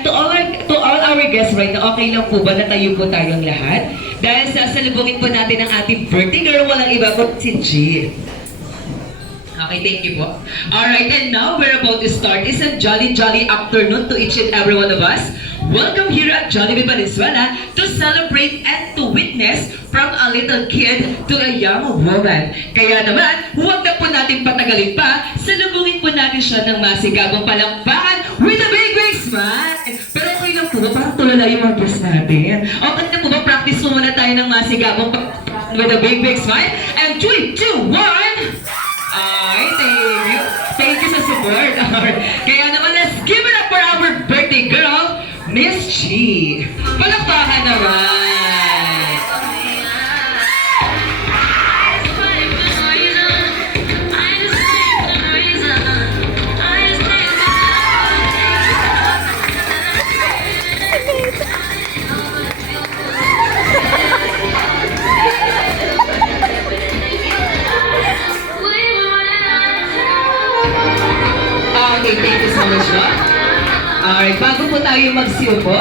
And to all our guests right now, okay lang po ba na tayo po tayong lahat? Dahil sasalubungin po natin ang ating birthday girl, walang iba po si Jill. Okay, thank you po. Alright, and now we're about to start. It's a jolly afternoon to each and every one of us. Welcome here at Jollibee Valenzuela to celebrate and to witness from a little kid to a young woman. Kaya naman, huwag na po natin patagalin pa, salubungin po natin siya ng masigabong palakpakan with a big smile. Pero okay lang po ba? Parang tulala yung mga guests natin. Okay na po ba? Practice po muna tayo ng masigabong palakpakan with a big smile. And 3, 2, 1... Ay, thank you. Thank you sa support. Kaya naman, let's give it up for our birthday girl, Miss Chi. Palakpakan naman. Okay, thank you so much, Rob. Alright, bago po tayo magsiupo,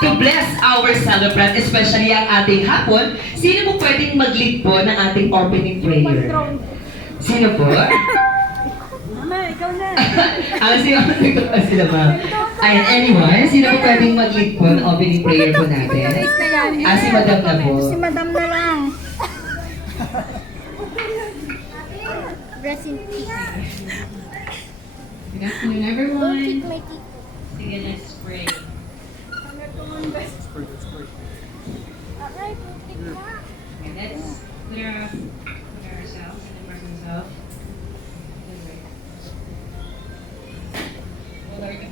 to bless our celebrant, especially ang ating hapon, sino po pwedeng mag-lead po ng ating opening prayer? Sino po? Mama, ikaw na. Sino po sila ba? Ayan, anyone, sino po pwedeng mag-lead po ng opening prayer po natin? Si Madam na po. Si Madam na lang. Rest in peace. Good afternoon, Don't everyone. kick my teeth. Sige, let's pray. Alright, kick na. Okay, let's put ourselves in the presence of the Lord. Oh Lord,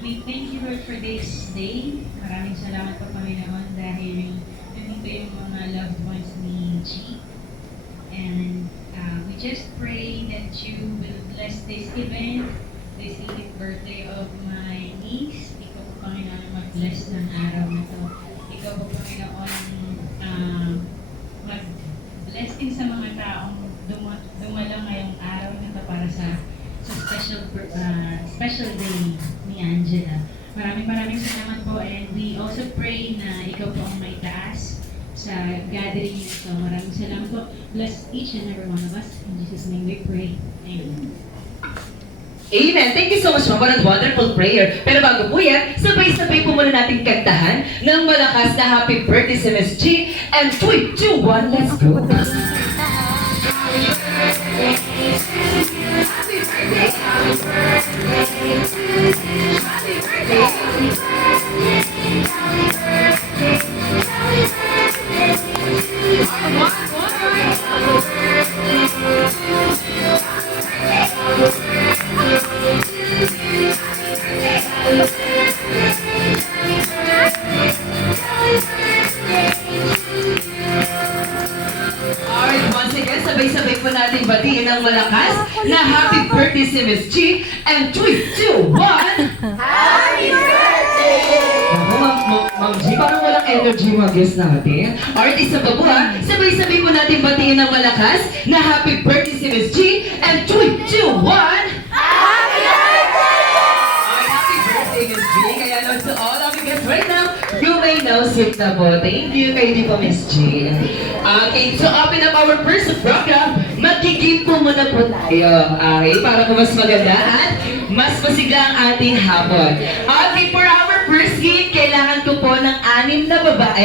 we thank you, Lord, for this day. Maraming salamat po, Panginoon, dahil nandito yung mga loved ones ni G. And we just pray that you will bless this event, this 80th birthday of my niece. Ikaw po, Panginoon, mag-bless ng araw na to. Ikaw po, Panginoon, mag-bless din sa mga taong dumalang ngayong araw na to para sa special day ni Angela. Maraming salamat po, and we also pray na ikaw po ang maitaas sa gathering nito. Maraming salamat po. Bless each and every one of us. In Jesus' name we pray. Amen. Amen. Thank you so much, Mama. What a wonderful prayer. Pero bago po yan, sabay-sabay po muna natin kantahan ng malakas na happy birthday sa Miss G. And 3, 2, 1, let's go. Alright, once again, sabay-sabay po natin batiin ng malakas na happy birthday si Miss G. And 3, 2, 1, Happy birthday! Ako, Ma'am G, parang walang energy mga guests natin. Alright, isa pa po ha. Sabay-sabay po natin batiin ng malakas na happy birthday si Miss G. And 3, 2, 1, Happy birthday! Alright, happy birthday Miss G. Kaya now to all of you guys right now, you may now sit na po. Thank you kayo din po Miss G. Okay, to open up our first program, magkikip po muna po tayo. Okay, para po mas maganda at mas masigla ang ating hapon. Okay, for our first game, kailangan ko po ng 6 na babae.